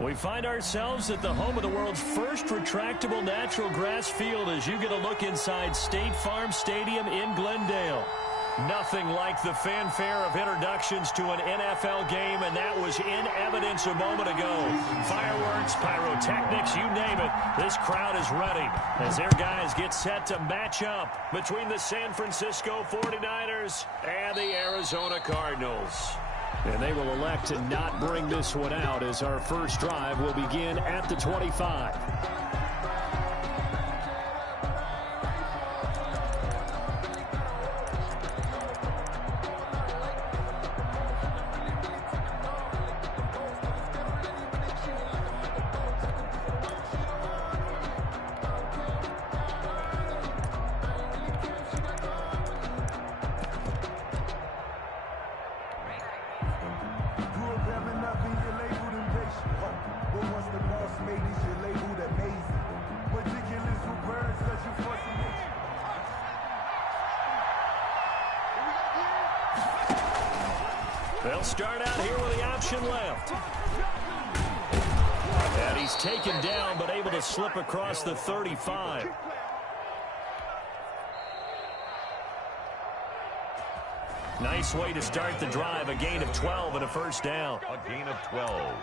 We find ourselves at the home of the world's first retractable natural grass field as you get a look inside State Farm Stadium in Glendale. Nothing like the fanfare of introductions to an NFL game, and that was in evidence a moment ago. Fireworks, pyrotechnics, you name it. This crowd is ready as their guys get set to match up between the San Francisco 49ers and the Arizona Cardinals. And they will elect to not bring this one out as our first drive will begin at the 25. They'll start out here with the option left. And he's taken down, but able to slip across the 35. Nice way to start the drive. A gain of 12 and a first down. A gain of 12.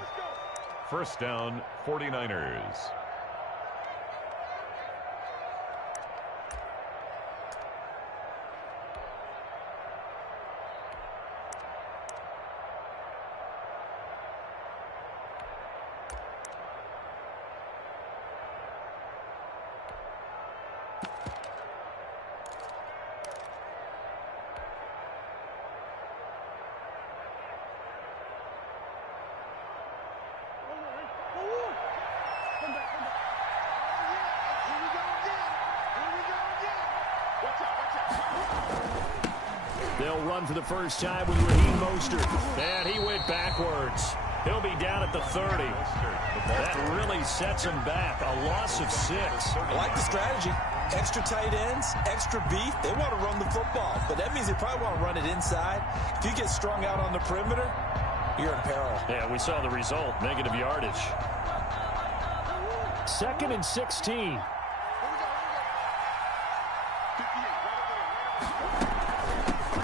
First down, 49ers. They'll run for the first time with Raheem Mostert. And he went backwards. He'll be down at the 30. That really sets him back. A loss of 6. I like the strategy. Extra tight ends, extra beef. They want to run the football, but that means they probably want to run it inside. If you get strung out on the perimeter, you're in peril. Yeah, we saw the result. Negative yardage. 2nd and 16.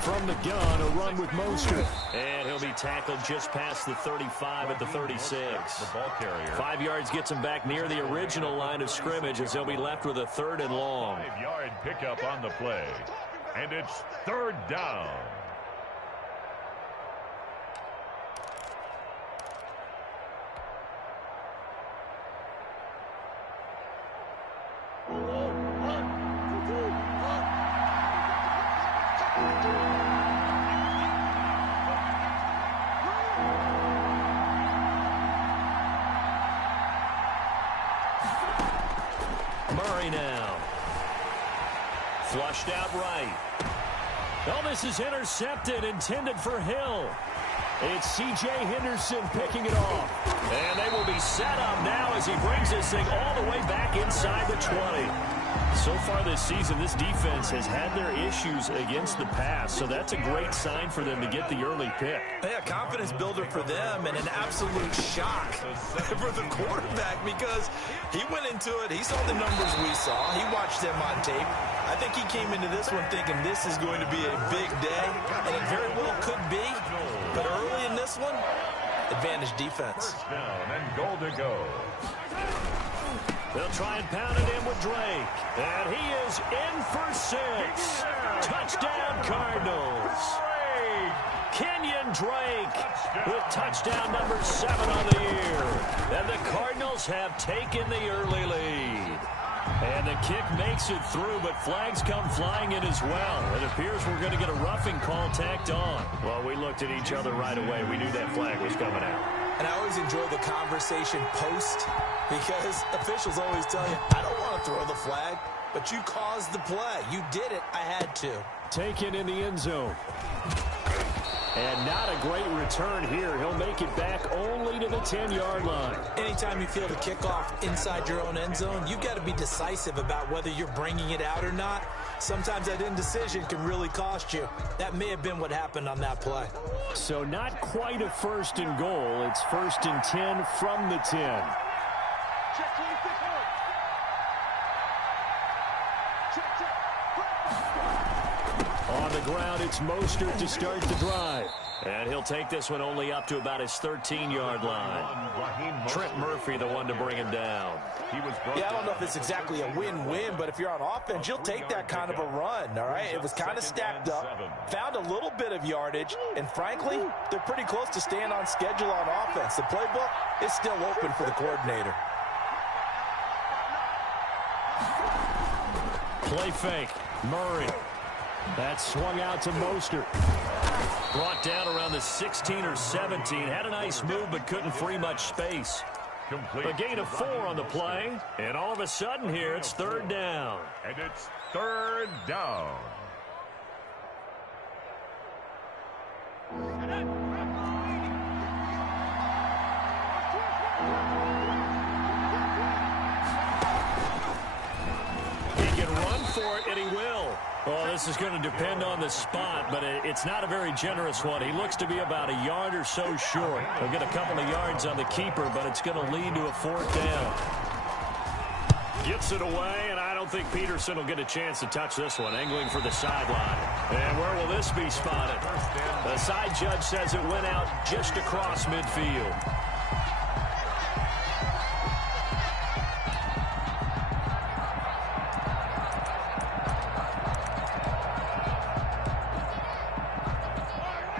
From the gun, a run with Mostert. And he'll be tackled just past the 35 at the 36. The ball carrier. 5 yards gets him back near the original line of scrimmage as they'll be left with a 3rd and long. 5-yard pickup on the play. And it's 3rd down. Murray now. Flushed out right. Oh, this is intercepted, intended for Hill. It's C.J. Henderson picking it off. And they will be set up now as he brings this thing all the way back inside the 20. So far this season, this defense has had their issues against the pass, so that's a great sign for them to get the early pick. Yeah, confidence builder for them and an absolute shock for the quarterback because he went into it. He saw the numbers we saw. He watched them on tape. I think he came into this one thinking this is going to be a big day, and it very well could be. But early in this one, advantage defense. First down and goal to go. They'll try and pound it in with Drake. And he is in for 6. Touchdown, Cardinals. Kenyon Drake with touchdown number 7 on the year. And the Cardinals have taken the early lead. And the kick makes it through, but flags come flying in as well. It appears we're going to get a roughing call tacked on. Well, we looked at each other right away. We knew that flag was coming out. And I always enjoy the conversation post because officials always tell you, I don't want to throw the flag, but you caused the play. You did it. I had to. Taken in the end zone. And not a great return here. He'll make it back only to the 10-yard line. Anytime you feel the kickoff inside your own end zone, you've got to be decisive about whether you're bringing it out or not. Sometimes that indecision can really cost you. That may have been what happened on that play. So not quite a 1st and goal. It's 1st and 10 from the 10. On the ground, it's Mostert to start the drive. And he'll take this one only up to about his 13-yard line. Trent Murphy, the one to bring him down. Yeah, I don't know if it's exactly a win-win, but if you're on offense, you'll take that kind of a run, all right? It was kind of stacked up, found a little bit of yardage, and frankly, they're pretty close to staying on schedule on offense. The playbook is still open for the coordinator. Play fake. Murray. That swung out to Mostert. Brought down around the 16 or 17. Had a nice move, but couldn't free much space. A gain of 4 on the play. And all of a sudden here, it's 3rd down. And it's 3rd down. He can run for it, and he will. Well, this is going to depend on the spot, but it's not a very generous one. He looks to be about a yard or so short. He'll get a couple of yards on the keeper, but it's going to lead to a 4th down. Gets it away, and I don't think Peterson will get a chance to touch this one. Angling for the sideline. And where will this be spotted? The side judge says it went out just across midfield.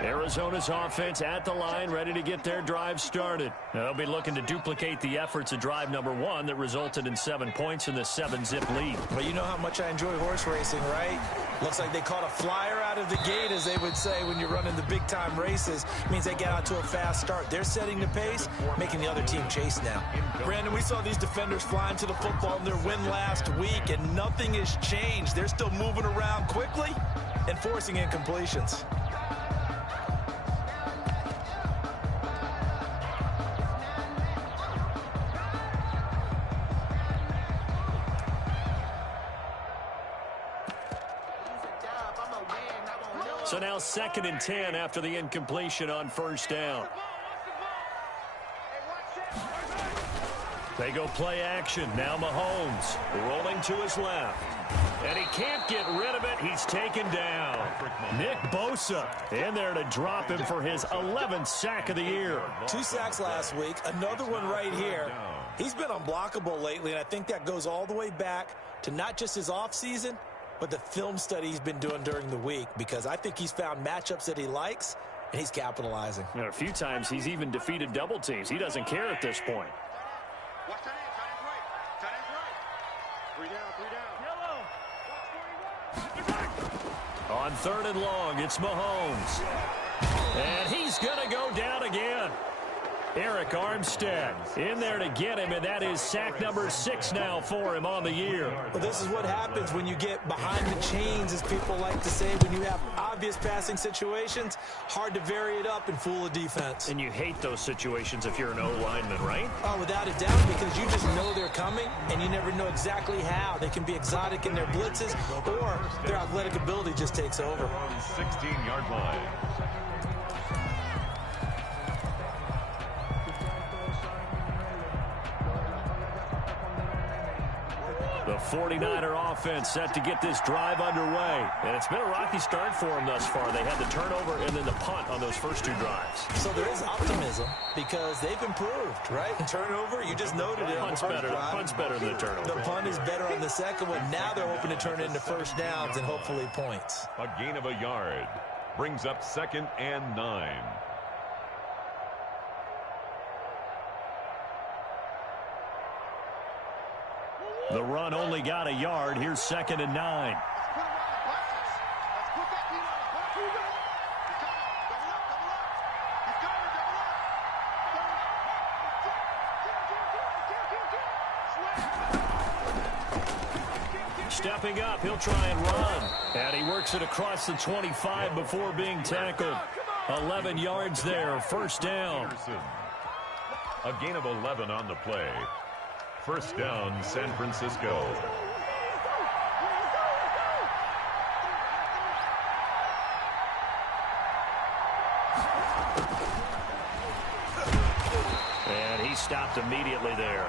Arizona's offense at the line, ready to get their drive started. They'll be looking to duplicate the efforts of drive number 1 that resulted in 7 points in the 7-zip lead. Well, you know how much I enjoy horse racing, right? Looks like they caught a flyer out of the gate, as they would say when you're running the big-time races. It means they get out to a fast start. They're setting the pace, making the other team chase now. Brandon, we saw these defenders flying to the football in their win last week, and nothing has changed. They're still moving around quickly and forcing incompletions. So now 2nd and 10 after the incompletion on 1st down. They go play action. Now Mahomes rolling to his left. And he can't get rid of it. He's taken down. Nick Bosa in there to drop him for his 11th sack of the year. 2 sacks last week. Another one right here. He's been unblockable lately, and I think that goes all the way back to not just his offseason, but the film study he's been doing during the week, because I think he's found matchups that he likes, and he's capitalizing. And a few times he's even defeated double teams. He doesn't care at this point. Watch tight end, tight end's right. Tight end's right. 3 down. On 3rd and long, it's Mahomes. And he's going to go down again. Eric Armstead in there to get him, and that is sack number 6 now for him on the year. Well, this is what happens when you get behind the chains, as people like to say. When you have obvious passing situations, hard to vary it up and fool a defense. And you hate those situations if you're an O-lineman, right? Oh, without a doubt, because you just know they're coming, and you never know exactly how. They can be exotic in their blitzes, or their athletic ability just takes over. 16-yard line. The 49er offense set to get this drive underway. And it's been a rocky start for them thus far. They had the turnover and then the punt on those first 2 drives. So there is optimism because they've improved, right? Turnover, you just noted it. Punt's better than the turnover. The punt is better on the second one. Now they're hoping to turn it into 1st downs and hopefully points. A gain of a yard brings up 2nd and 9. The run only got a yard. Here's 2nd and 9. Stepping up, he'll try and run. And he works it across the 25 before being tackled. 11 yards there, 1st down. A gain of 11 on the play. 1st down, San Francisco. He stopped immediately there.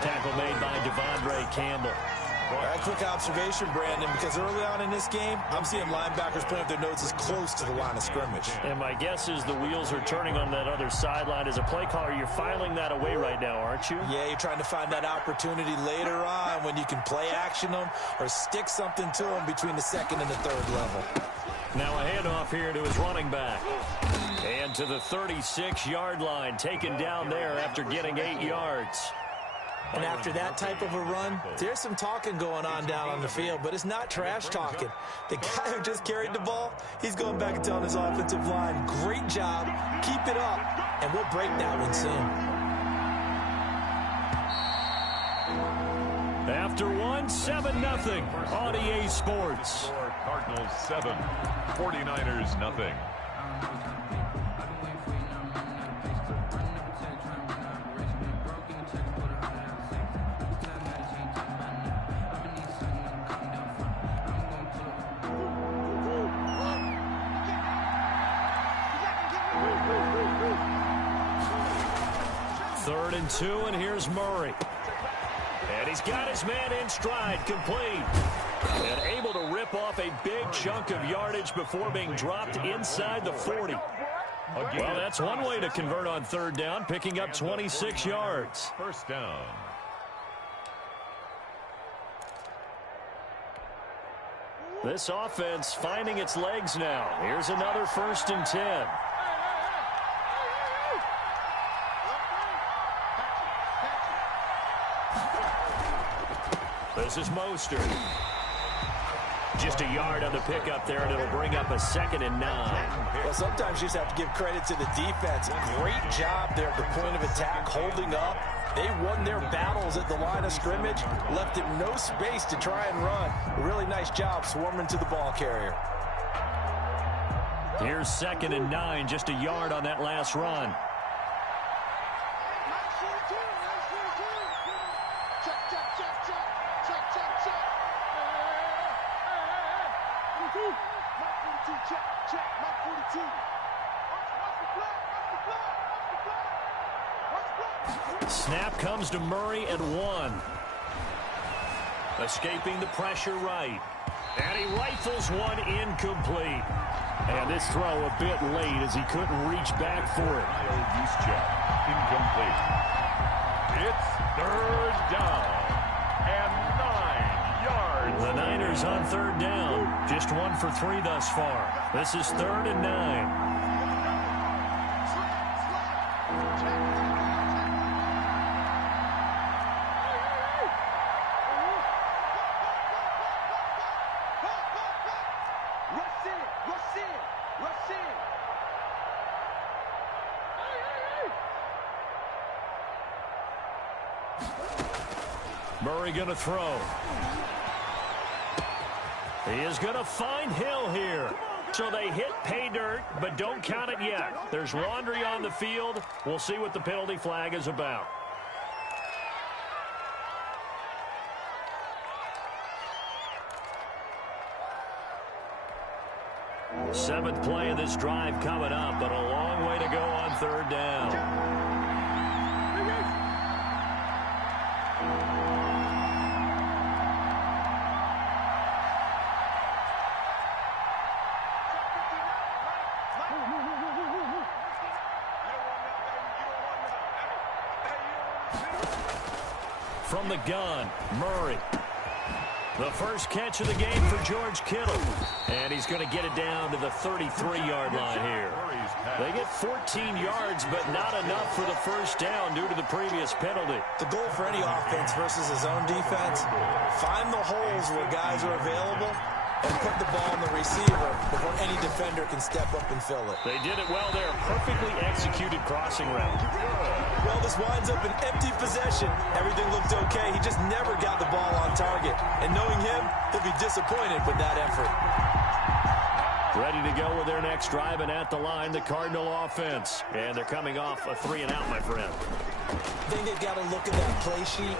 Tackle made by Devondre Campbell. Quick observation, Brandon, because early on in this game, I'm seeing linebackers putting up their noses close to the line of scrimmage. And my guess is the wheels are turning on that other sideline. As a play caller, you're filing that away right now, aren't you? Yeah, you're trying to find that opportunity later on when you can play action them or stick something to them between the second and the third level. Now a handoff here to his running back. And to the 36-yard line, taken down there after getting 8 yards. And after that type of a run, there's some talking going on down on the field, but it's not trash talking. The guy who just carried the ball, he's going back and telling his offensive line, great job, keep it up, and we'll break that one soon. After one, 7-0 on EA Sports. Cardinals 7, 49ers nothing. Third and 2, and here's Murray. And he's got his man in stride, complete. And able to rip off a big chunk of yardage before being dropped inside the 40. Well, that's one way to convert on third down, picking up 26 yards. First down. This offense finding its legs now. Here's another 1st and 10. This is Mostert. Just a yard on the pickup there, and it'll bring up a 2nd and 9. Well, sometimes you just have to give credit to the defense. Great job there at the point of attack, holding up. They won their battles at the line of scrimmage, left him no space to try and run. A really nice job swarming to the ball carrier. Here's 2nd and 9, just a yard on that last run. Snap comes to Murray at 1. Escaping the pressure right. And he rifles one incomplete. And this throw a bit late as he couldn't reach back for it. Incomplete. It's third down and 9 yards. The Niners on third down. Just 1 for 3 thus far. This is 3rd and 9. Murray going to throw. He is going to find Hill here. So they hit pay dirt, but don't count it yet. There's laundry on the field. We'll see what the penalty flag is about. Seventh play of this drive coming up, but a long way to go on third down. From the gun, Murray. The first catch of the game for George Kittle. And he's going to get it down to the 33-yard line here. They get 14 yards, but not enough for the first down due to the previous penalty. The goal for any offense versus his own defense, find the holes where guys are available and put the ball on the receiver before any defender can step up and fill it. They did it well there. Perfectly executed crossing route. Well, this winds up an empty possession. Everything looked okay. He just never got the ball on target. And knowing him, he'll be disappointed with that effort. Ready to go with their next drive, and at the line, the Cardinal offense. And they're coming off a 3-and-out, my friend. I think they've got to look at that play sheet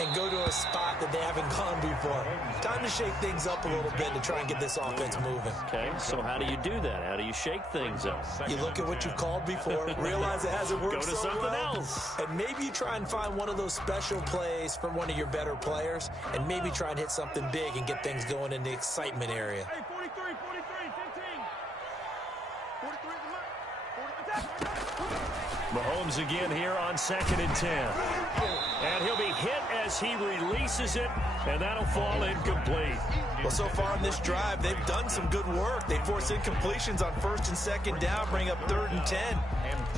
and go to a spot that they haven't gone before. Time to shake things up a little bit to try and get this offense moving. Okay, so how do you do that? How do you shake things up? You look at what you've called before, realize it hasn't worked Go to so something well, else. and maybe you try and find one of those special plays from one of your better players, and maybe try and hit something big and get things going in the excitement area. Hey, 43, 43, 15. 43 is the mark. Mahomes again here on 2nd and 10. And he'll be hit as he releases it, and that'll fall incomplete. Well, so far in this drive, they've done some good work. They force incompletions on 1st and 2nd down, bring up 3rd and 10.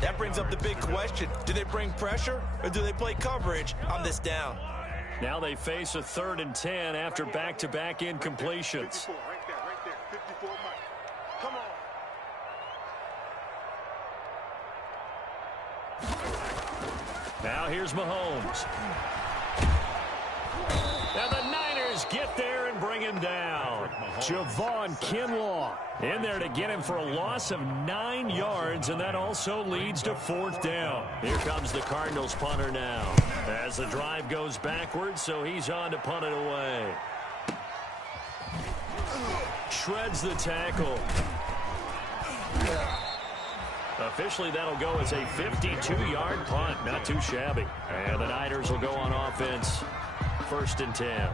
That brings up the big question. Do they bring pressure, or do they play coverage on this down? Now they face a 3rd and 10 after back-to-back incompletions. 54, right there. 54, Mike. Come on. Now here's Mahomes. And the Niners get there and bring him down. Javon Kinlaw in there to get him for a loss of 9 yards, and that also leads to 4th down. Here comes the Cardinals punter now as the drive goes backwards, so he's on to punt it away. Shreds the tackle. Officially, that'll go as a 52-yard punt. Not too shabby. And the Niners will go on offense. 1st and 10.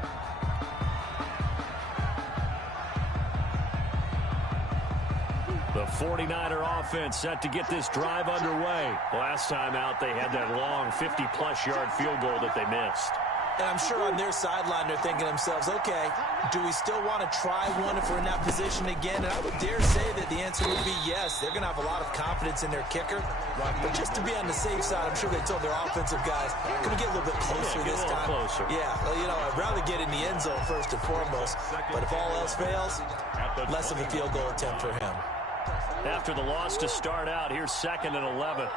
The 49er offense set to get this drive underway. Last time out, they had that long 50-plus yard field goal that they missed. And I'm sure on their sideline they're thinking to themselves, okay, do we still want to try one if we're in that position again? And I would dare say that the answer would be yes. They're going to have a lot of confidence in their kicker. But just to be on the safe side, I'm sure they told their offensive guys, can we get a little bit closer this time? Closer. Yeah, well, you know, I'd rather get in the end zone first and foremost. But if all else fails, less of a field goal attempt for him. After the loss to start out, here's 2nd and 11.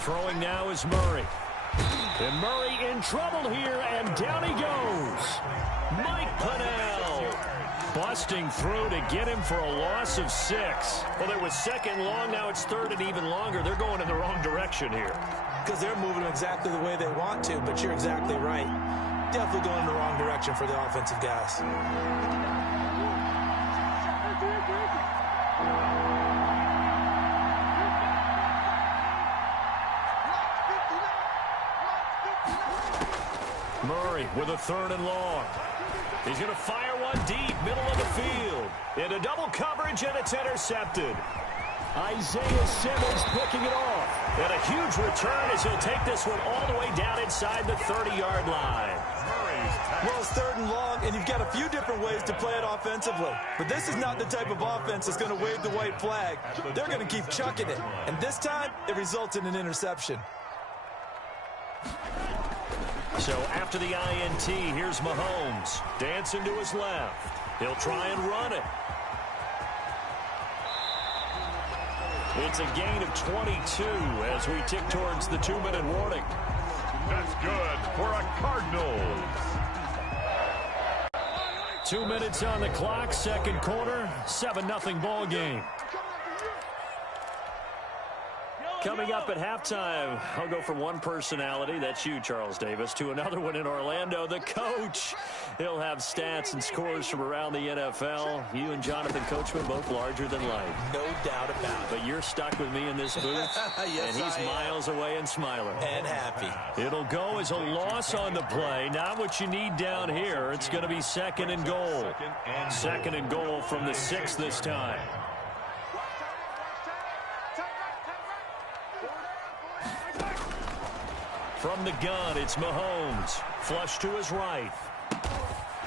Throwing now is Murray. And Murray in trouble here, and down he goes. Mike Pennell busting through to get him for a loss of 6. Well, it was 2nd long, now it's 3rd and even longer. They're going in the wrong direction here. Because they're moving exactly the way they want to, but you're exactly right. Definitely going in the wrong direction for the offensive guys. Murray with a 3rd and long. He's going to fire one deep, middle of the field. Into double coverage, and it's intercepted. Isaiah Simmons picking it off. And a huge return as he'll take this one all the way down inside the 30-yard line. Well, it's 3rd and long, and you've got a few different ways to play it offensively. But this is not the type of offense that's going to wave the white flag. They're going to keep chucking it. And this time, it results in an interception. So after the INT, here's Mahomes. Dancing to his left. He'll try and run it. It's a gain of 22 as we tick towards the 2-minute warning. That's good for a Cardinals. 2 minutes on the clock, 2nd quarter, 7-0 ball game. Coming up at halftime, I'll go from one personality, that's you, Charles Davis, to another one in Orlando, the coach. He'll have stats and scores from around the NFL. You and Jonathan Coachman, both larger than life. No doubt about it. But you're stuck with me in this booth, yes, and he's miles away and smiling. And happy. It'll go as a loss on the play, not what you need down here. It's going to be 2nd and goal. 2nd and goal from the 6 this time. From the gun, it's Mahomes. Flush to his right.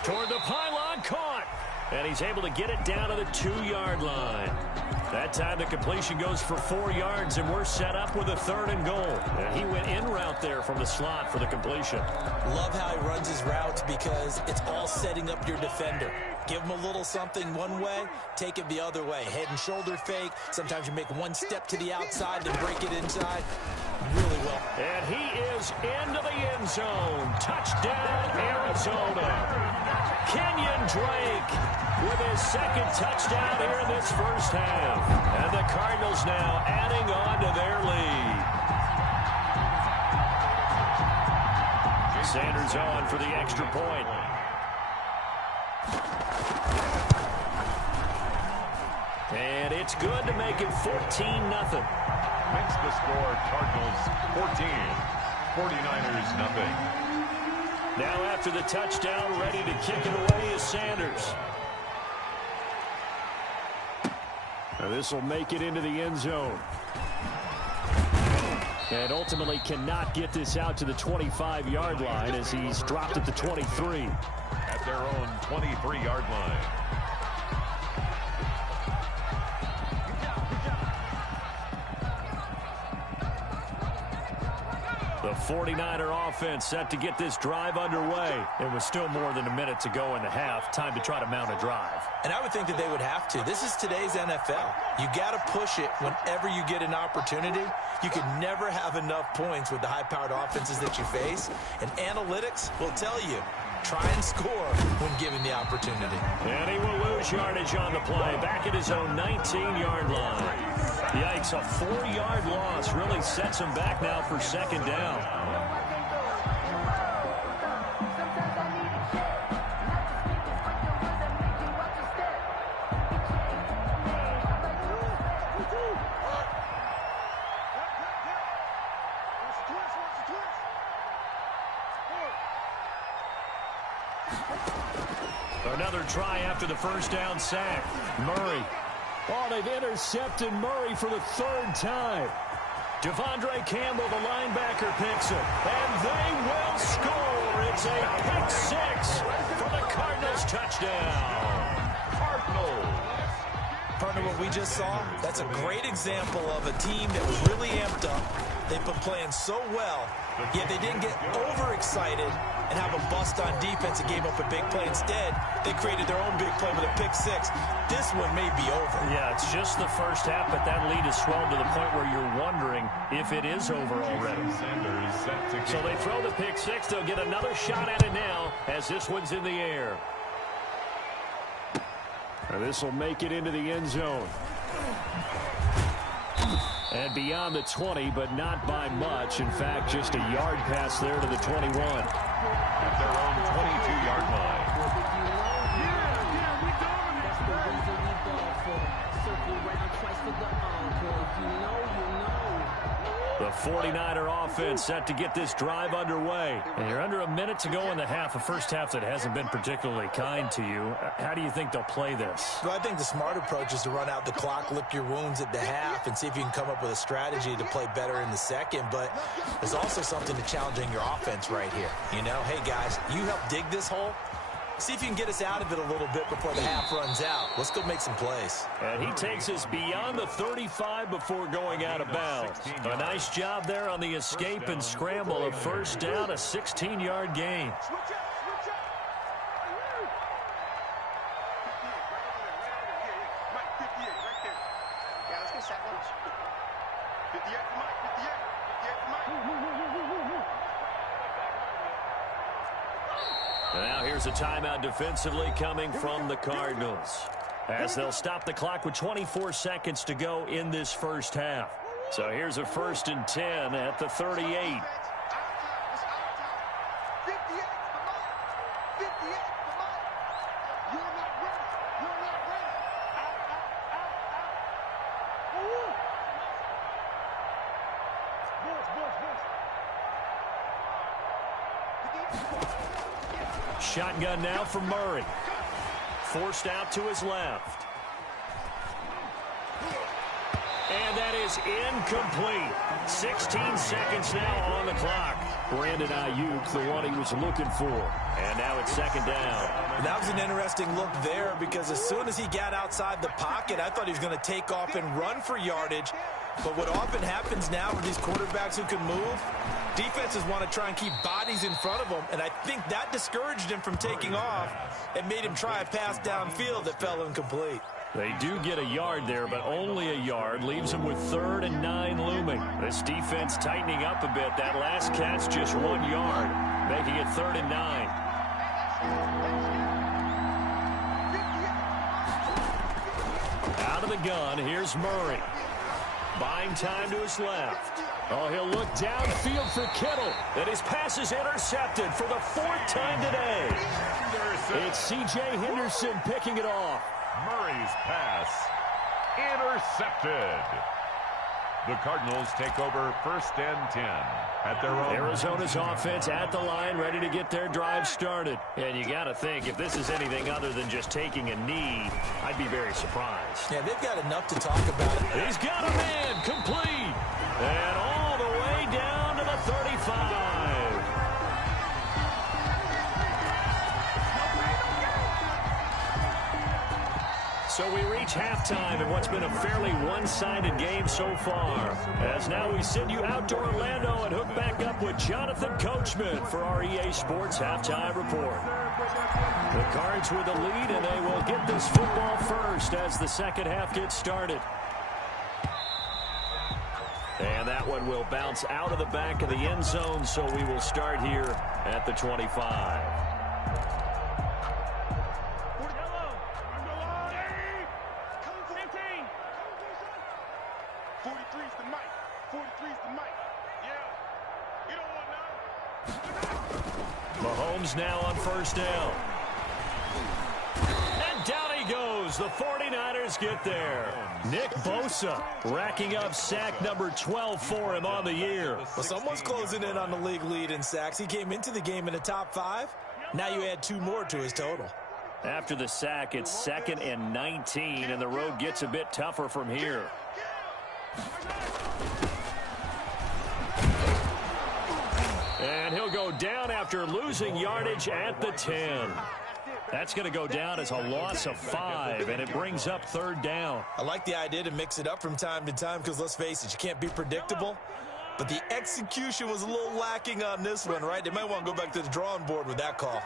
Toward the pylon, caught. And he's able to get it down to the 2-yard line. That time the completion goes for 4 yards, and we're set up with a 3rd and goal. And he went in route there from the slot for the completion. Love how he runs his routes because it's all setting up your defender. Give him a little something one way, take it the other way. Head and shoulder fake. Sometimes you make one step to the outside, then break it inside. Really well. And he is into the end zone. Touchdown, Arizona. Kenyon Drake with his second touchdown here in this first half. And the Cardinals now adding on to their lead. Sanders on for the extra point. And it's good to make it 14-0. Makes the score Cardinals 14, 49ers nothing. Now after the touchdown, ready to kick it away is Sanders. Now this will make it into the end zone. And ultimately cannot get this out to the 25-yard line as he's dropped at the 23. At their own 23-yard line. The 49er offense set to get this drive underway. It was still more than a minute to go in the half. Time to try to mount a drive. And I would think that they would have to. This is today's NFL. You got to push it whenever you get an opportunity. You can never have enough points with the high-powered offenses that you face. And analytics will tell you, try and score when given the opportunity. And he will lose yardage on the play. Back at his own 19-yard line. Yikes, a 4-yard loss really sets him back now for second down. Another try after the first down sack. Murray. Oh, they've intercepted Murray for the third time. Devondre Campbell, the linebacker, picks it. And they will score. It's a pick six for the Cardinals touchdown. Cardinals. Partner, what we just saw, that's a great example of a team that was really amped up. They've been playing so well, yet they didn't get overexcited and have a bust on defense and gave up a big play. Instead, they created their own big play with a pick six. This one may be over. Yeah, it's just the first half, but that lead has swelled to the point where you're wondering if it is over already. So they throw the pick six. They'll get another shot at it now as this one's in the air. And this will make it into the end zone. And beyond the 20, but not by much. In fact, just a yard pass there to the 21. At their own 22-yard line. The 49er offense set to get this drive underway. And you're under a minute to go in the half, a first half that hasn't been particularly kind to you. How do you think they'll play this? Well, I think the smart approach is to run out the clock, lick your wounds at the half, and see if you can come up with a strategy to play better in the second. But there's also something to challenging your offense right here. You know, hey, guys, you help dig this hole. See if you can get us out of it a little bit before the half runs out. Let's go make some plays. And he takes us beyond the 35 before going out of bounds. A nice job there on the escape and scramble. A first down, a 16-yard gain. Now here's a timeout defensively coming from the Cardinals, as they'll stop the clock with 24 seconds to go in this first half. So here's a 1st and 10 at the 38. Shotgun now for Murray. Forced out to his left. And that is incomplete. 16 seconds now on the clock. Brandon Ayuk, the one he was looking for. And now it's second down. That was an interesting look there, because as soon as he got outside the pocket, I thought he was going to take off and run for yardage. But what often happens now with these quarterbacks who can move, defenses want to try and keep bodies in front of them, and I think that discouraged him from taking off and made him try a pass downfield that fell incomplete. They do get a yard there, but only a yard. Leaves them with 3rd and 9 looming. This defense tightening up a bit. That last catch just 1 yard, making it 3rd and 9. out of the gun. Here's Murray. Buying time to his left. Oh, he'll look downfield for Kittle. And his pass is intercepted for the 4th time today. It's C.J. Henderson picking it off. Murray's pass intercepted. The Cardinals take over 1st and 10 at their own. Arizona's offense at the line, ready to get their drive started. And you got to think, if this is anything other than just taking a knee, I'd be very surprised. Yeah, they've got enough to talk about it. He's got a man, complete. And all the way down to the 35. So we reach halftime in what's been a fairly one-sided game so far. As now we send you out to Orlando and hook back up with Jonathan Coachman for our EA Sports Halftime Report. The Cards with the lead, and they will get this football first as the second half gets started. And that one will bounce out of the back of the end zone, so we will start here at the 25. 43's the mic. 43's the mic. Yeah. You don't want none. Mahomes now on first down. And down he goes. The 49ers get there. Nick Bosa racking up sack number 12 for him on the year. Well, someone's closing in on the league lead in sacks. He came into the game in the top 5. Now you add 2 more to his total. After the sack, it's 2nd and 19, and the road gets a bit tougher from here. And he'll go down after losing yardage at the 10. That's going to go down as a loss of 5, and it brings up 3rd down. I like the idea to mix it up from time to time because, let's face it, you can't be predictable. But the execution was a little lacking on this one, right? They might want to go back to the drawing board with that call.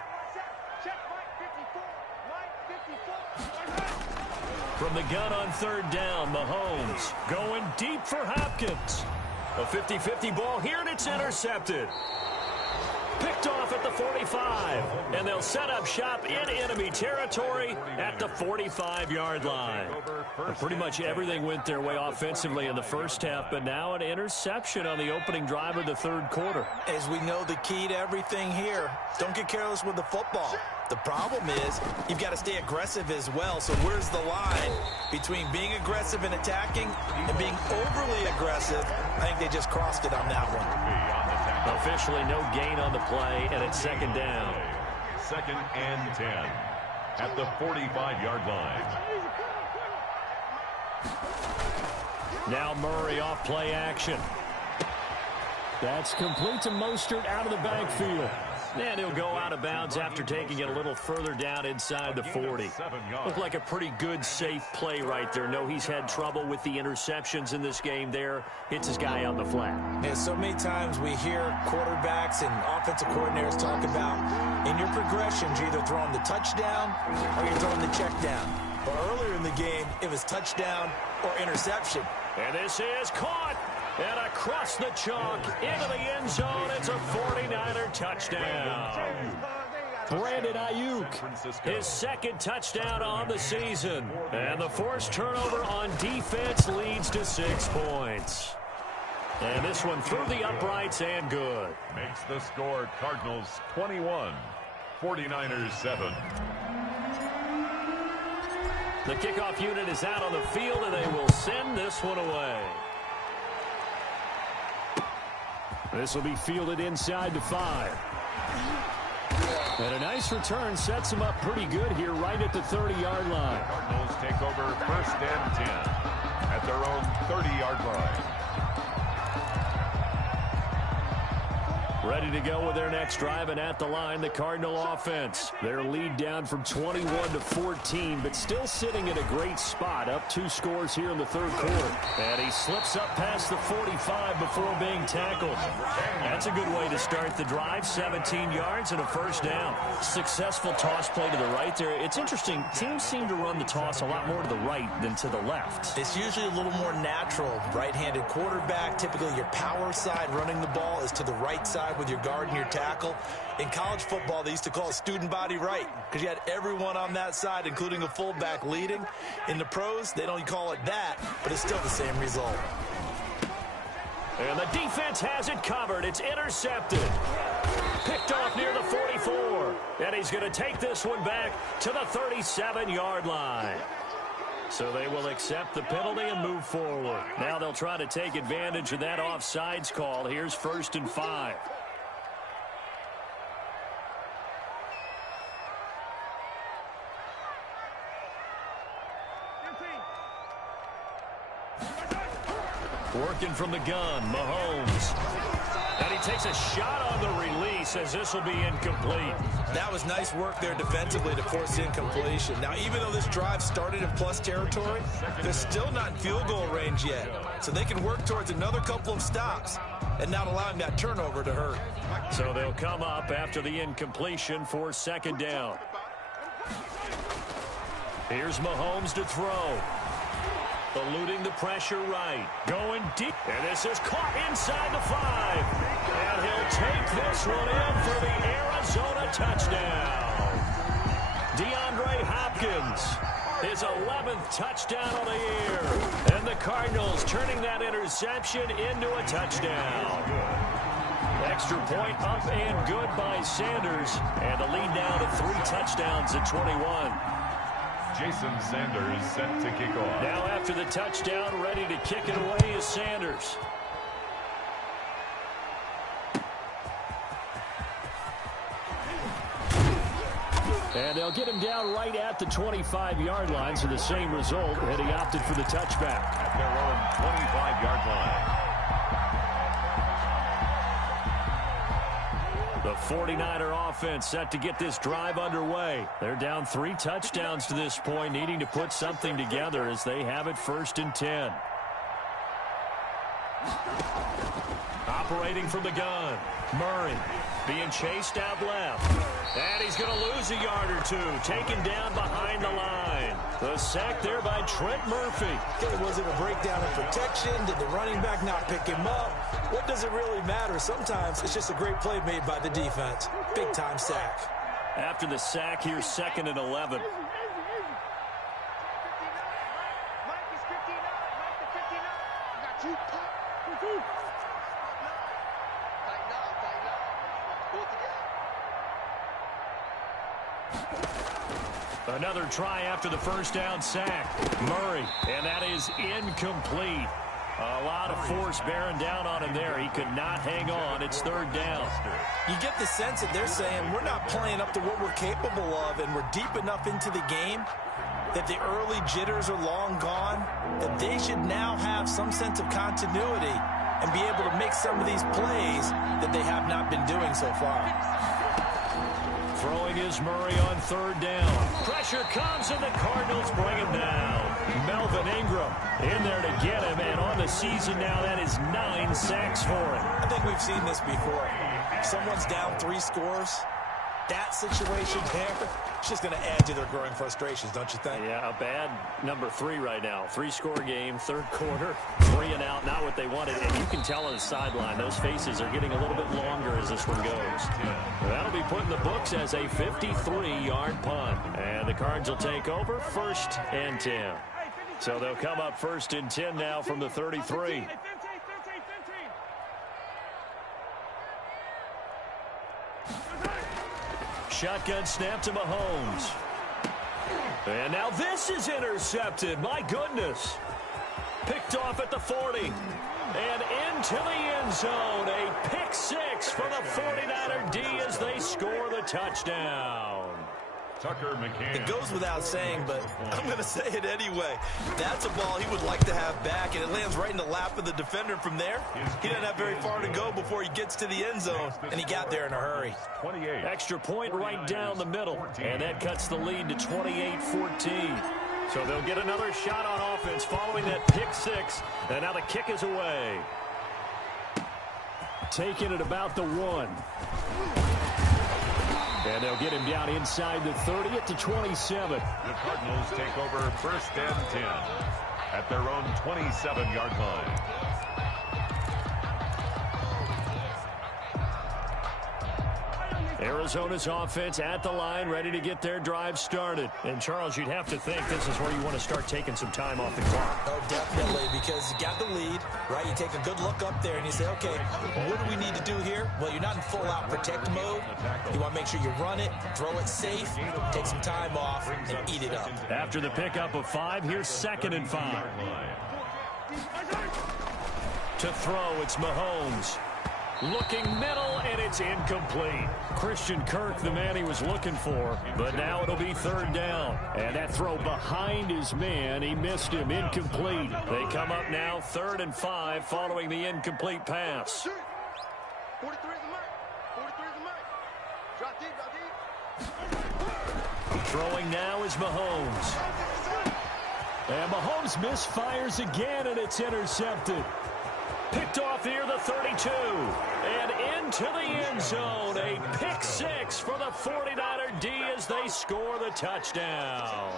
From the gun on 3rd down, Mahomes going deep for Hopkins. A 50-50 ball here, and it's intercepted. Picked off at the 45, and they'll set up shop in enemy territory at the 45-yard line. Pretty much everything went their way offensively in the first half, but now an interception on the opening drive of the 3rd quarter. As we know, the key to everything here, don't get careless with the football. The problem is you've got to stay aggressive as well. So where's the line between being aggressive and attacking and being overly aggressive? I think they just crossed it on that one. Officially no gain on the play, and it's 2nd down. 2nd and 10 at the 45-yard line. Now Murray off play action. That's complete to Mostert out of the backfield. And he'll go out of bounds after taking it a little further down inside the 40. Looked like a pretty good, safe play right there. No, he's had trouble with the interceptions in this game there. Hits his guy on the flat. And so many times we hear quarterbacks and offensive coordinators talk about in your progressions, you're either throwing the touchdown or you're throwing the check down. But earlier in the game, it was touchdown or interception. And this is caught. And across the chalk into the end zone, it's a 49er touchdown. Brandon Ayuk, his 2nd touchdown on the season. And the forced turnover on defense leads to 6 points. And this one through the uprights and good. Makes the score Cardinals 21, 49ers 7. The kickoff unit is out on the field, and they will send this one away. This will be fielded inside the 5. And a nice return sets them up pretty good here right at the 30-yard line. Cardinals take over 1st and 10 at their own 30-yard line. Ready to go with their next drive, and at the line, the Cardinal offense. Their lead down from 21 to 14, but still sitting at a great spot, up 2 scores here in the 3rd quarter. And he slips up past the 45 before being tackled. That's a good way to start the drive, 17 yards and a 1st down. Successful toss play to the right there. It's interesting, teams seem to run the toss a lot more to the right than to the left. It's usually a little more natural. Right-handed quarterback, typically your power side running the ball is to the right side up with your guard and your tackle. In college football, they used to call it student body right because you had everyone on that side, including a fullback leading. In the pros, they don't call it that, but it's still the same result. And the defense has it covered. It's intercepted. Picked off near the 44. And he's going to take this one back to the 37-yard line. So they will accept the penalty and move forward. Now they'll try to take advantage of that offsides call. Here's 1st and 5. Working from the gun, Mahomes. And he takes a shot on the release as this will be incomplete. That was nice work there defensively to force incompletion. Now, even though this drive started in plus territory, they're still not in field goal range yet. So they can work towards another couple of stops and not allowing that turnover to hurt. So they'll come up after the incompletion for 2nd down. Here's Mahomes to throw. Eluding the pressure right. Going deep. And this is caught inside the 5. And he'll take this one in for the Arizona touchdown. DeAndre Hopkins, his 11th touchdown of the year. And the Cardinals turning that interception into a touchdown. Extra point up and good by Sanders. And the lead now to 3 touchdowns at 21. Jason Sanders set to kick off. Now after the touchdown, ready to kick it away is Sanders. And they'll get him down right at the 25-yard line, so the same result, and he opted for the touchback. At their own 25-yard line. The 49er offense set to get this drive underway. They're down 3 touchdowns to this point, needing to put something together as they have it 1st and 10. Operating from the gun, Murray being chased out left. And he's going to lose a yard or 2, taken down behind the line. The sack there by Trent Murphy. Was it a breakdown in protection? Did the running back not pick him up? What does it really matter? Sometimes it's just a great play made by the defense. Big-time sack. After the sack, here's 2nd and 11. Another try after the 1st down sack. Murray, and that is incomplete. A lot of force bearing down on him there. He could not hang on. It's 3rd down. You get the sense that they're saying we're not playing up to what we're capable of, and we're deep enough into the game that the early jitters are long gone, that they should now have some sense of continuity and be able to make some of these plays that they have not been doing so far. Throwing is Murray on 3rd down. Pressure comes, and the Cardinals bring him down. Melvin Ingram in there to get him, and on the season now, that is 9 sacks for him. I think we've seen this before. Someone's down 3 scores. That situation there, it's just going to add to their growing frustrations, don't you think? Yeah, a bad number 3 right now. 3-score game, 3rd quarter, 3 and out, not what they wanted. And you can tell on the sideline, those faces are getting a little bit longer as this one goes. That'll be put in the books as a 53-yard punt. And the Cards will take over 1st and 10. So they'll come up 1st and 10 now from the 33. Shotgun snap to Mahomes. And now this is intercepted. My goodness. Picked off at the 40. And into the end zone. A pick 6 for the 49er D as they score the touchdown. Tucker McCann. It goes without saying, but I'm going to say it anyway. That's a ball he would like to have back, and it lands right in the lap of the defender from there. He doesn't have very far to go before he gets to the end zone, and he got there in a hurry. 28. Extra point right down the middle, and that cuts the lead to 28-14. So they'll get another shot on offense following that pick 6, and now the kick is away. Taking it about the 1. And they'll get him down inside the 30 at the 27. The Cardinals take over 1st and 10 at their own 27-yard line. Arizona's offense at the line, ready to get their drive started. And, Charles, you'd have to think this is where you want to start taking some time off the clock. Oh, definitely, because you got the lead, right? You take a good look up there and you say, okay, what do we need to do here? Well, you're not in full-out protect mode. You want to make sure you run it, throw it safe, take some time off, and eat it up. After the pickup of 5, here's 2nd and 5. To throw, it's Mahomes. Looking middle, and it's incomplete. Christian Kirk, the man he was looking for, but now it'll be 3rd down. And that throw behind his man, he missed him, incomplete. They come up now 3rd and 5 following the incomplete pass. 43 is the mark. 43 is the mark. Drop deep, drop deep. Throwing now is Mahomes. And Mahomes misfires again, and it's intercepted. Picked off near the 32. And into the end zone. A pick 6 for the 49er D as they score the touchdown.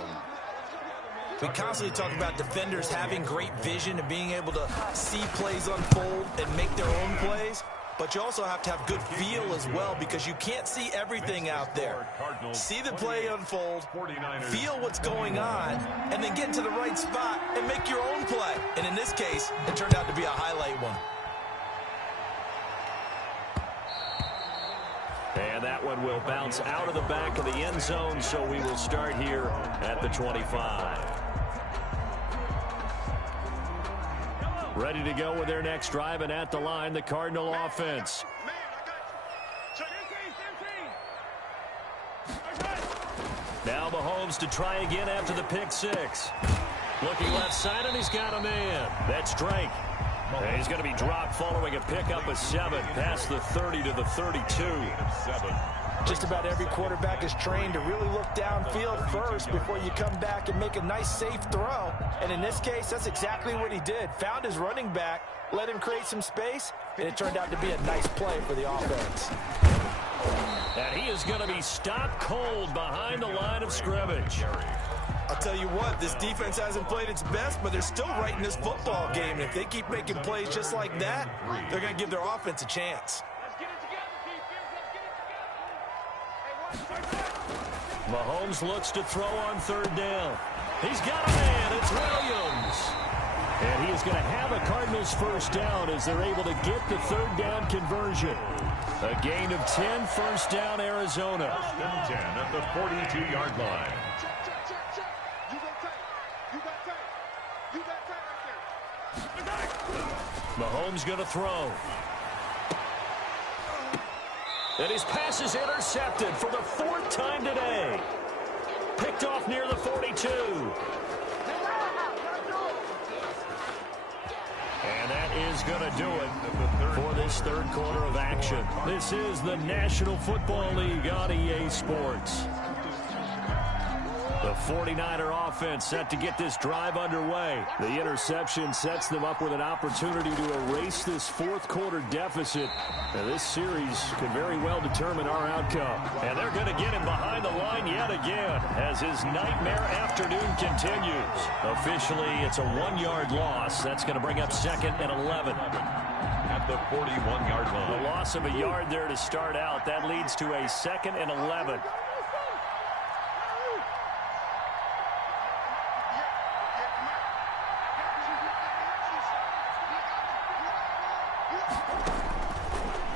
We constantly talk about defenders having great vision and being able to see plays unfold and make their own plays. But you also have to have good feel as well because you can't see everything out there. See the play unfold, feel what's going on, and then get into the right spot and make your own play. And in this case, it turned out to be a highlight one. And that one will bounce out of the back of the end zone, so we will start here at the 25. Ready to go with their next drive, and at the line, the Cardinal offense. Man, I got you. Now Mahomes to try again after the pick 6. Looking left side, and he's got a man. That's Drake. And he's going to be dropped following a pickup of 7 past the 30 to the 32. Just about every quarterback is trained to really look downfield first before you come back and make a nice, safe throw. And in this case, that's exactly what he did. Found his running back, let him create some space, and it turned out to be a nice play for the offense. And he is going to be stopped cold behind the line of scrimmage. I'll tell you what, this defense hasn't played its best, but they're still right in this football game. And if they keep making plays just like that, they're going to give their offense a chance. Mahomes looks to throw on 3rd down. He's got a man. It's Williams. And he is going to have a Cardinals 1st down as they're able to get the 3rd down conversion. A gain of 10, 1st down, Arizona. 10 at the 42-yard line. Mahomes going to throw. And his pass is intercepted for the 4th time today. Picked off near the 42. And that is going to do it for this 3rd quarter of action. This is the National Football League on EA Sports. The 49er offense set to get this drive underway. The interception sets them up with an opportunity to erase this 4th quarter deficit. Now, this series could very well determine our outcome. And they're going to get him behind the line yet again as his nightmare afternoon continues. Officially, it's a 1-yard loss. That's going to bring up 2nd and 11. At the 41-yard line. A loss of a yard there to start out. That leads to a 2nd and 11.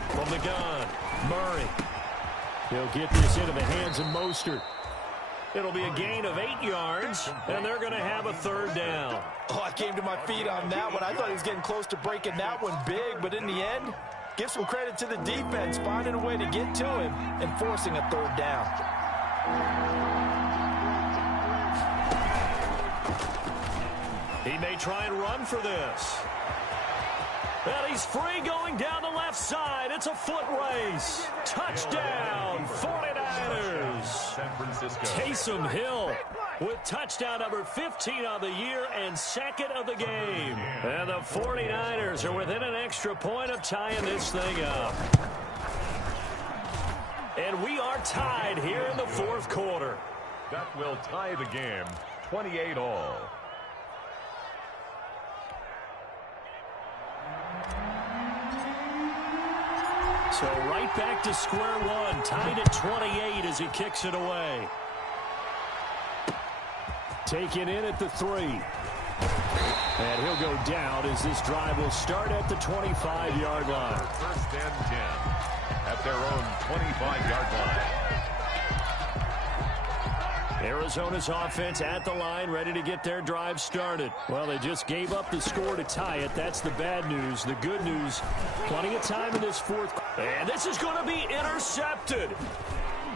From the gun, Murray. He'll get this into the hands of Mostert. It'll be a gain of 8 yards, and they're going to have a 3rd down. Oh, I came to my feet on that one. I thought he was getting close to breaking that one big, but in the end, give some credit to the defense, finding a way to get to him and forcing a 3rd down. He may try and run for this. And he's free going down the left side. It's a foot race. Touchdown, 49ers. San Francisco. Taysom Hill with touchdown number 15 of the year and 2nd of the game. And the 49ers are within an extra point of tying this thing up. And we are tied here in the 4th quarter. That will tie the game, 28-all. So right back to square one, tied at 28 as he kicks it away. Taken in at the 3. And he'll go down as this drive will start at the 25-yard line. First and 10 at their own 25-yard line. Arizona's offense at the line, ready to get their drive started. Well, they just gave up the score to tie it. That's the bad news. The good news, plenty of time in this fourth. And this is going to be intercepted.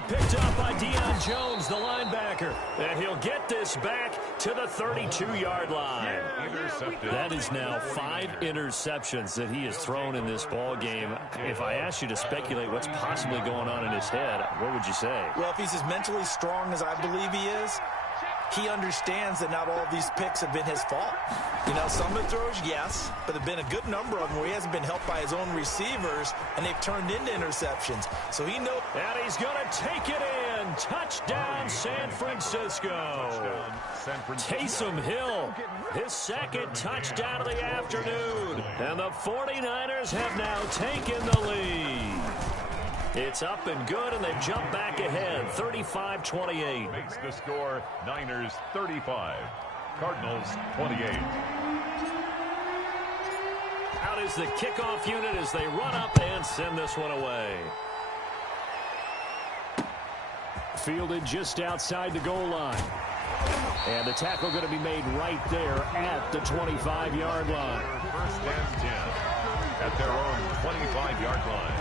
Picked up by Deion Jones, the linebacker. And he'll get this back to the 32-yard line. Intercepted. That is now 5 interceptions that he has thrown in this ball game. If I asked you to speculate what's possibly going on in his head, what would you say? Well, if he's as mentally strong as I believe he is, he understands that not all of these picks have been his fault. You know, some of the throws, yes, but there have been a good number of them where he hasn't been helped by his own receivers, and they've turned into interceptions. So he knows. And he's going to take it in. Touchdown, San Francisco. Taysom Hill, his second touchdown of the afternoon. And the 49ers have now taken the lead. It's up and good, and they've jumped back ahead, 35-28. Makes the score Niners 35, Cardinals 28. Out is the kickoff unit as they run up and send this one away. Fielded just outside the goal line. And the tackle going to be made right there at the 25-yard line. First and 10 at their own 25-yard line.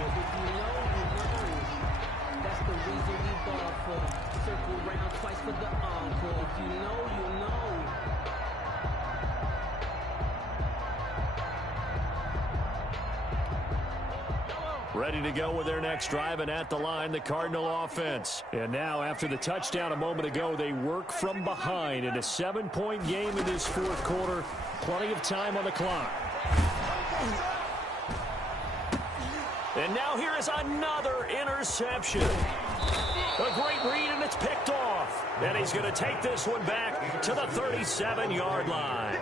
Circle round twice for the encore. If you know, you know. Ready to go with their next drive, and at the line, the Cardinal offense. And now, after the touchdown a moment ago, they work from behind in a 7-point game in this fourth quarter. Plenty of time on the clock. And now here is another interception. A great read, and it's picked off. And he's going to take this one back to the 37-yard line.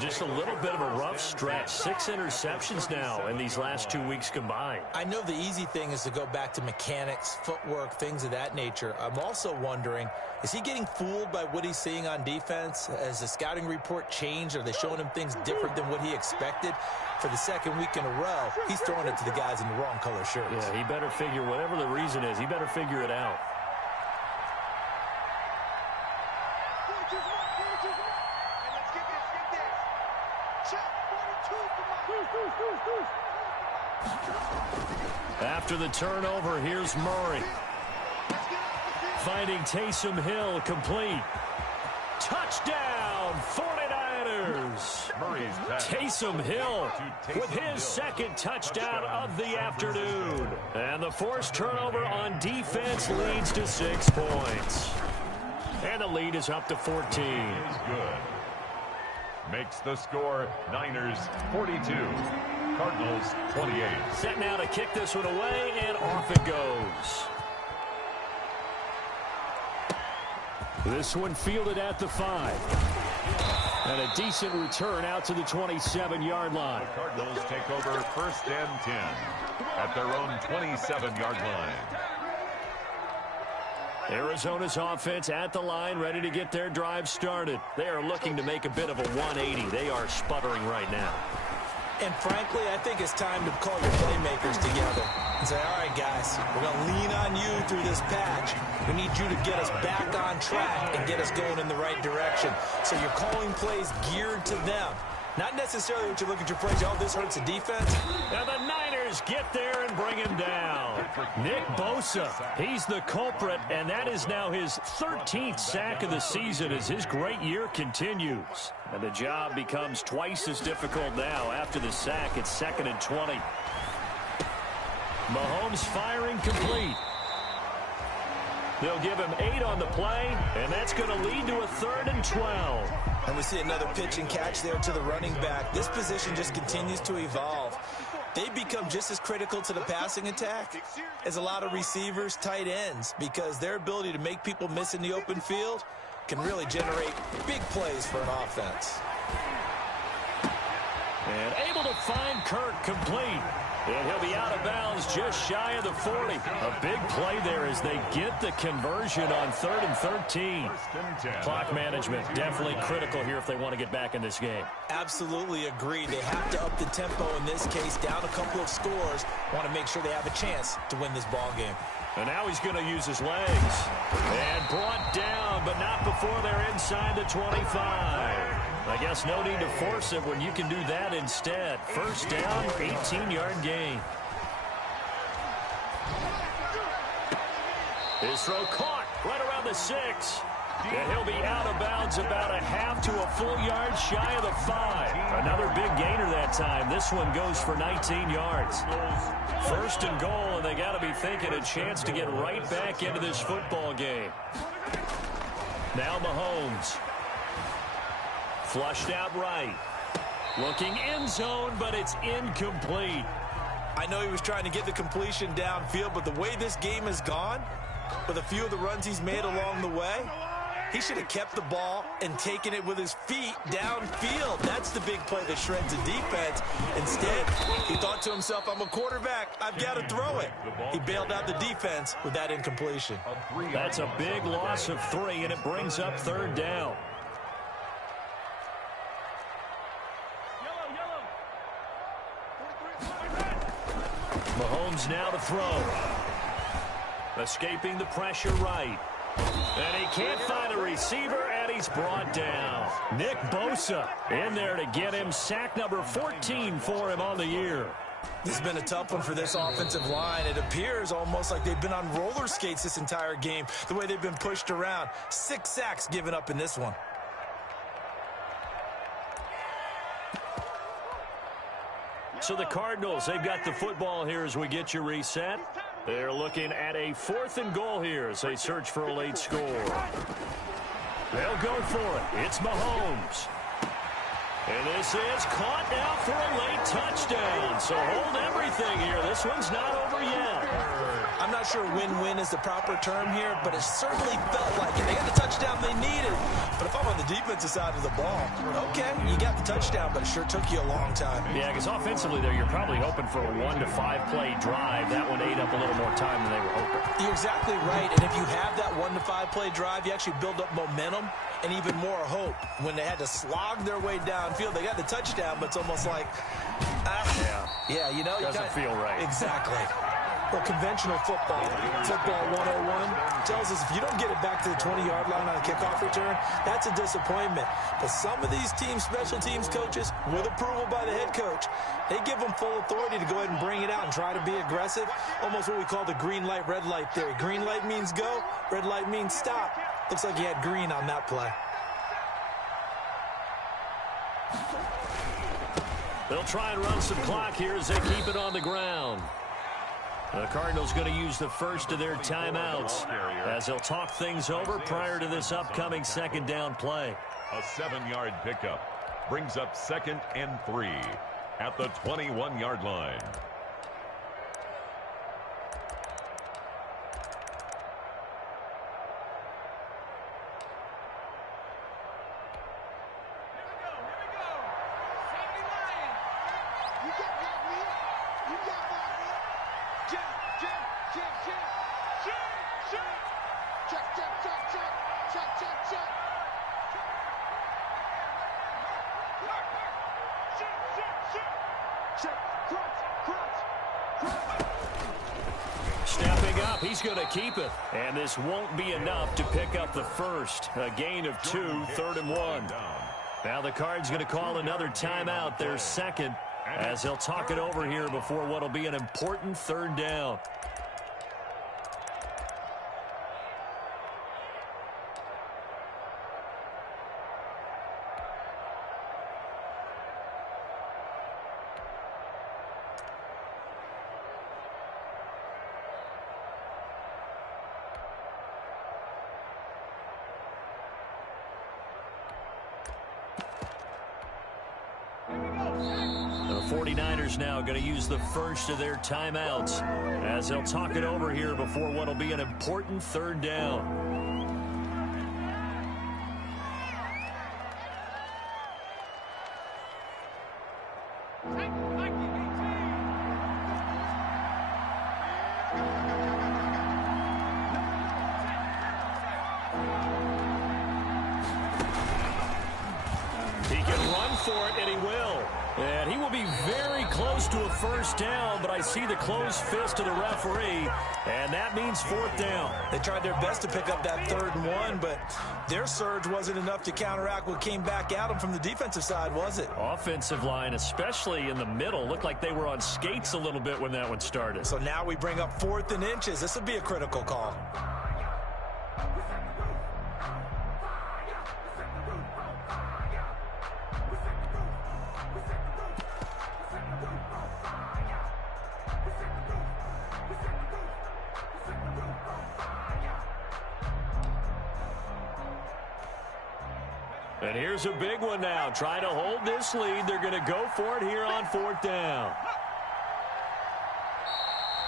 Just a little bit of a rough stretch. 6 interceptions now in these last 2 weeks combined. I know the easy thing is to go back to mechanics, footwork, things of that nature. I'm also wondering, is he getting fooled by what he's seeing on defense? Has the scouting report changed? Are they showing him things different than what he expected? For the second week in a row, he's throwing it to the guys in the wrong color shirts. Yeah, he better figure, whatever the reason is, he better figure it out. After the turnover, here's Murray. Finding Taysom Hill, complete. Touchdown, 49ers. Taysom Hill with his second touchdown of the afternoon. And the forced turnover on defense leads to 6 points. And the lead is up to 14. Good. Makes the score Niners 42, Cardinals 28. Set now to kick this one away, and off it goes. This one fielded at the 5. And a decent return out to the 27-yard line. The Cardinals take over first and 10 at their own 27-yard line. Arizona's offense at the line, ready to get their drive started. They are looking to make a bit of a 180. They are sputtering right now. And frankly, I think it's time to call your playmakers together and say, all right, guys, we're going to lean on you through this patch. We need you to get us back on track and get us going in the right direction. So you're calling plays geared to them. Not necessarily what you look at your plays, oh, this hurts the defense. Now the Niners get there and bring him down. Nick Bosa, he's the culprit, and that is now his 13th sack of the season as his great year continues. And the job becomes twice as difficult now after the sack. It's 2nd and 20. Mahomes firing complete. They'll give him 8 on the play, and that's going to lead to a 3rd and 12. And we see another pitch and catch there to the running back. This position just continues to evolve. They become just as critical to the passing attack as a lot of receivers, tight ends, because their ability to make people miss in the open field can really generate big plays for an offense. And able to find Kirk complete. And he'll be out of bounds just shy of the 40. A big play there as they get the conversion on 3rd and 13. Clock management definitely critical here if they want to get back in this game. Absolutely agree. They have to up the tempo in this case, down a couple of scores. Want to make sure they have a chance to win this ball game. And now he's going to use his legs. And brought down, but not before they're inside the 25. I guess no need to force it when you can do that instead. First down, 18-yard gain. His throw caught right around the 6. And he'll be out of bounds about a half to a full yard shy of the 5. Another big gainer that time. This one goes for 19 yards. First and goal, and they got to be thinking a chance to get right back into this football game. Now Mahomes. Flushed out right. Looking end zone, but it's incomplete. I know he was trying to get the completion downfield, but the way this game has gone, with a few of the runs he's made along the way, he should have kept the ball and taken it with his feet downfield. That's the big play that shreds the defense. Instead, he thought to himself, I'm a quarterback. I've got to throw it. He bailed out the defense with that incompletion. That's a big loss of 3, and it brings up 3rd down. Mahomes now to throw. Escaping the pressure right. And he can't find a receiver, and he's brought down. Nick Bosa in there to get him. Sack number 14 for him on the year. This has been a tough one for this offensive line. It appears almost like they've been on roller skates this entire game, the way they've been pushed around. 6 sacks given up in this one. So the Cardinals, they've got the football here as we get you reset. They're looking at a 4th and goal here as they search for a late score. They'll go for it. It's Mahomes. And this is caught now for a late touchdown. So hold everything here. This one's not over yet. I'm not sure win-win is the proper term here, but it certainly felt like it. They got the touchdown they needed. But if I'm on the defensive side of the ball, okay, you got the touchdown, but it sure took you a long time. Yeah, because offensively there, you're probably hoping for a 1 to 5 play drive. That one ate up a little more time than they were hoping. You're exactly right. And if you have that 1 to 5 play drive, you actually build up momentum and even more hope. When they had to slog their way downfield, they got the touchdown, but it's almost like, yeah, you know, doesn't feel right. Exactly. Well, conventional football 101 tells us if you don't get it back to the 20-yard line on a kickoff return, that's a disappointment. But some of these teams, special teams coaches, with approval by the head coach, they give them full authority to go ahead and bring it out and try to be aggressive. Almost what we call the green light, red light theory. Green light means go, red light means stop. Looks like he had green on that play. They'll try and run some clock here as they keep it on the ground. The Cardinals going to use the first of their timeouts as they'll talk things over prior to this upcoming 2nd down play. A 7-yard pickup brings up 2nd and 3 at the 21-yard line. Stepping up, he's going to keep it. And this won't be enough to pick up the first. A gain of 2, 3rd and 1. Now the Cards going to call another timeout, their 2nd, as they'll talk it over here before what will be an important 3rd down. The 49ers now going to use the first of their timeouts as they'll talk it over here before what will be an important 3rd down. for it, and he will. And he will be very close to a first down, but I see the closed fist of the referee, and that means fourth down. They tried their best to pick up that 3rd and 1, but their surge wasn't enough to counteract what came back at them from the defensive side, was it? Offensive line, especially in the middle, looked like they were on skates a little bit when that one started. So now we bring up 4th and inches. This will be a critical call. And here's a big one now. Trying to hold this lead. They're going to go for it here on 4th down.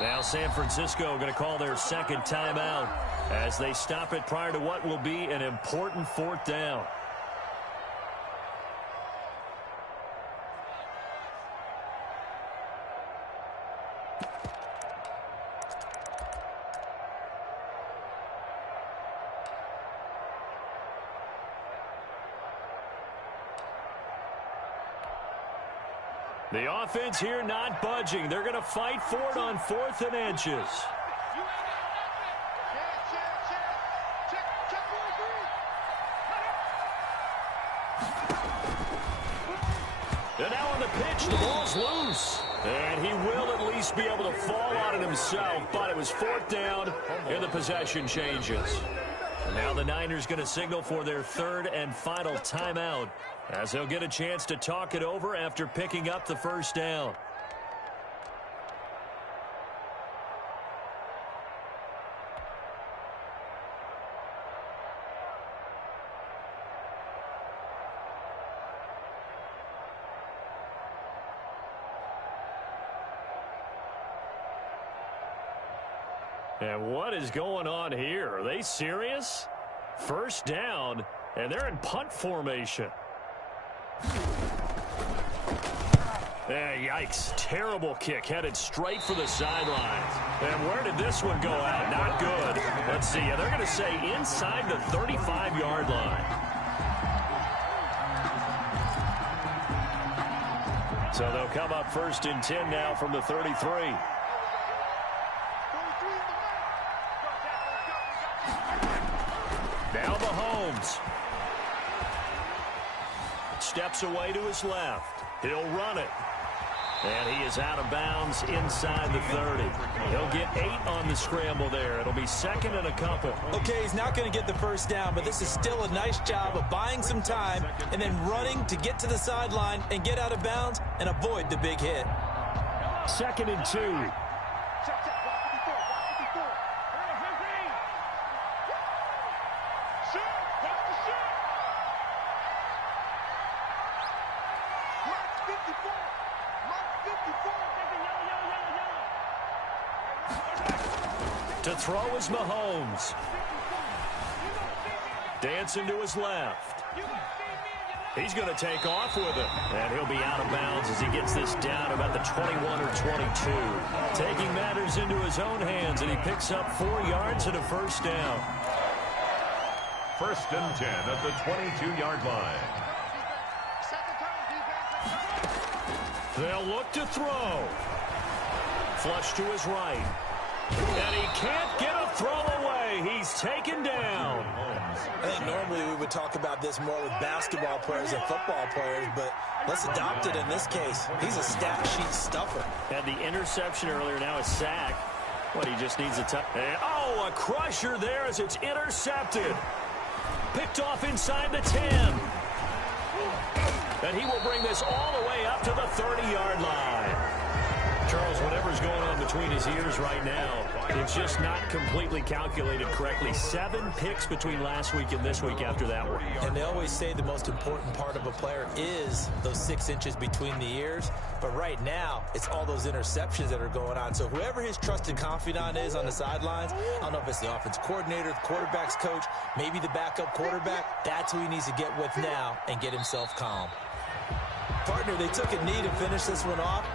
Now San Francisco going to call their 2nd timeout as they stop it prior to what will be an important 4th down. The offense here not budging. They're going to fight for it on 4th and inches. And now on the pitch, the ball's loose. And he will at least be able to fall on it himself, but it was 4th down, and the possession changes. Now the Niners going to signal for their 3rd and final timeout as they'll get a chance to talk it over after picking up the first down. And what is going on here? Are they serious? First down, and they're in punt formation. Yikes. Terrible kick headed straight for the sidelines. And where did this one go out? Not good. Let's see. They're going to say inside the 35-yard line. So they'll come up 1st and 10 now from the 33. Now Mahomes. Steps away to his left. He'll run it. And he is out of bounds inside the 30. He'll get 8 on the scramble there. It'll be 2nd and a couple. Okay, he's not going to get the first down, but this is still a nice job of buying some time and then running to get to the sideline and get out of bounds and avoid the big hit. 2nd and 2. To throw is Mahomes. Dancing to his left. He's going to take off with it. And he'll be out of bounds as he gets this down about the 21 or 22. Taking matters into his own hands, and he picks up 4 yards and a first down. 1st and 10 at the 22-yard line. They'll look to throw. Flush to his right. And he can't get a throw away. He's taken down. I think normally we would talk about this more with basketball players and football players, but let's adopt it in this case. He's a stat sheet stuffer. Had the interception earlier, now a sack. What, he just needs a touch. Oh, a crusher there as it's intercepted. Picked off inside the 10. And he will bring this all the way up to the 30-yard line. Charles, whatever's going on between his ears right now, it's just not completely calculated correctly. 7 picks between last week and this week after that one. And they always say the most important part of a player is those 6 inches between the ears. But right now, it's all those interceptions that are going on. So whoever his trusted confidant is on the sidelines, I don't know if it's the offense coordinator, the quarterback's coach, maybe the backup quarterback, that's who he needs to get with now and get himself calm. Partner, they took a knee to finish this one off.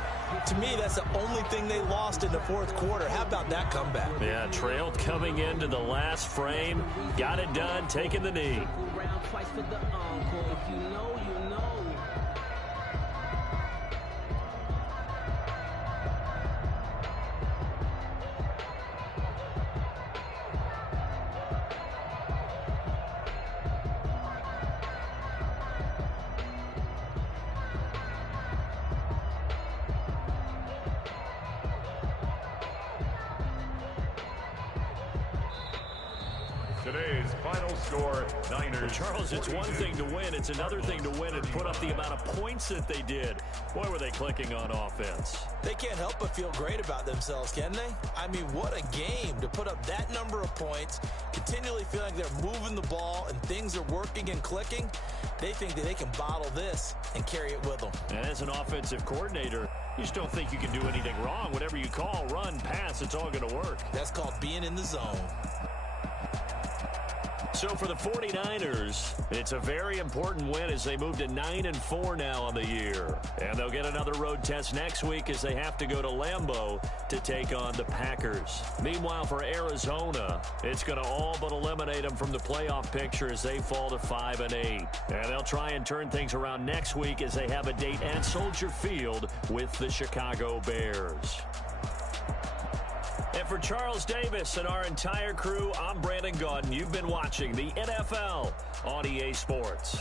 To me, that's the only thing they lost in the 4th quarter. How about that comeback? Yeah, trailed coming into the last frame. Got it done, taking the knee. Today's final score, Niners. Charles, it's one thing to win. It's another thing to win and put up the amount of points that they did. Boy, were they clicking on offense. They can't help but feel great about themselves, can they? I mean, what a game to put up that number of points, continually feeling like they're moving the ball and things are working and clicking. They think that they can bottle this and carry it with them. And as an offensive coordinator, you just don't think you can do anything wrong. Whatever you call, run, pass, it's all going to work. That's called being in the zone. So for the 49ers, it's a very important win as they move to 9-4 now on the year. And they'll get another road test next week as they have to go to Lambeau to take on the Packers. Meanwhile, for Arizona, it's going to all but eliminate them from the playoff picture as they fall to 5-8. And they'll try and turn things around next week as they have a date at Soldier Field with the Chicago Bears. And for Charles Davis and our entire crew, I'm Brandon Gaudin. You've been watching the NFL on EA Sports.